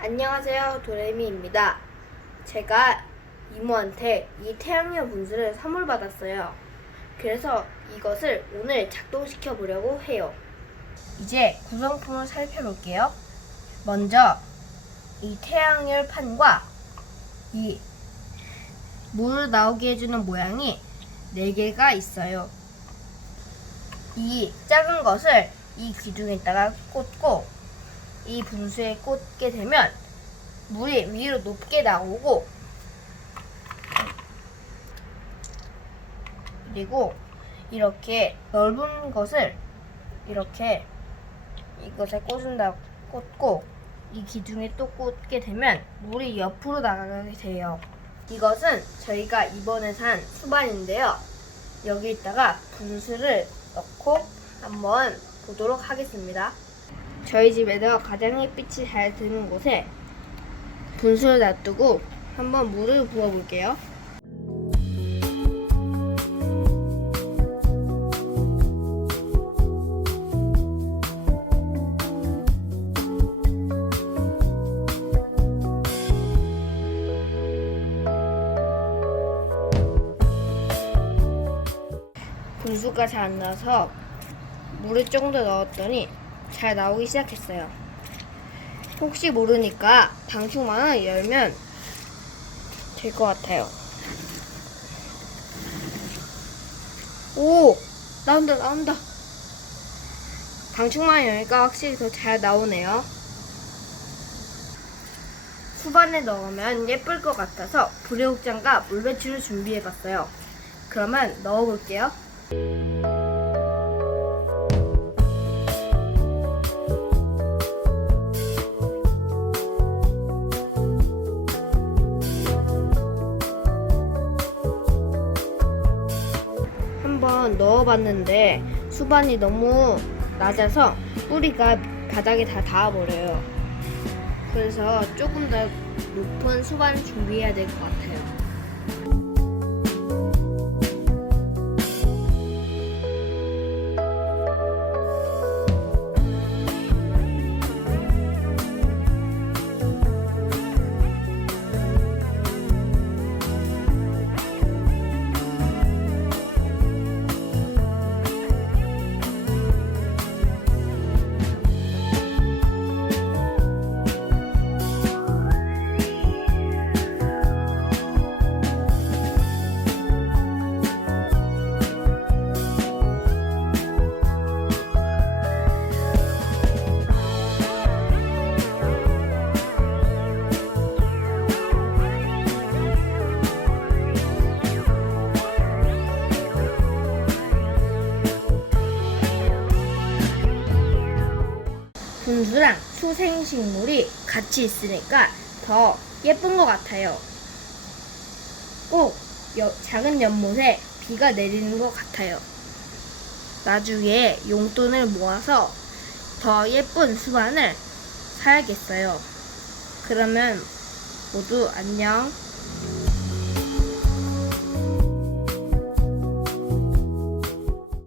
안녕하세요 도레미입니다. 제가 이모한테 이 태양열 분수를 선물 받았어요. 그래서 이것을 오늘 작동시켜 보려고 해요. 이제 구성품을 살펴볼게요. 먼저 이 태양열 판과 이 물 나오게 해주는 모양이 4개가 있어요. 이 작은 것을 이 기둥에다가 꽂고 이 분수에 꽂게 되면 물이 위로 높게 나오고 그리고 이렇게 넓은 것을 이렇게 이것에 꽂은다 꽂고 이 기둥에 또 꽂게 되면 물이 옆으로 나가게 돼요. 이것은 저희가 이번에 산 수반인데요. 여기다가 분수를 넣고 한번 보도록 하겠습니다. 저희 집에서 가장 햇빛이 잘 드는 곳에 분수를 놔두고 한번 물을 부어볼게요. 분수가 잘 안 나서 물을 조금 더 넣었더니 잘 나오기 시작했어요. 혹시 모르니까 방충망을 열면 될 것 같아요. 오! 나온다, 나온다. 방충망 열니까 확실히 더 잘 나오네요. 수반에 넣으면 예쁠 것 같아서 불의옥장과 물배추를 준비해봤어요. 그러면 넣어볼게요. 한번 넣어봤는데 수반이 너무 낮아서 뿌리가 바닥에 다 닿아버려요. 그래서 조금 더 높은 수반을 준비해야 될 것 같아요. 분수랑 수생식물이 같이 있으니까 더 예쁜 것 같아요. 꼭 여- 작은 연못에 비가 내리는 것 같아요. 나중에 용돈을 모아서 더 예쁜 수반을 사야겠어요. 그러면 모두 안녕.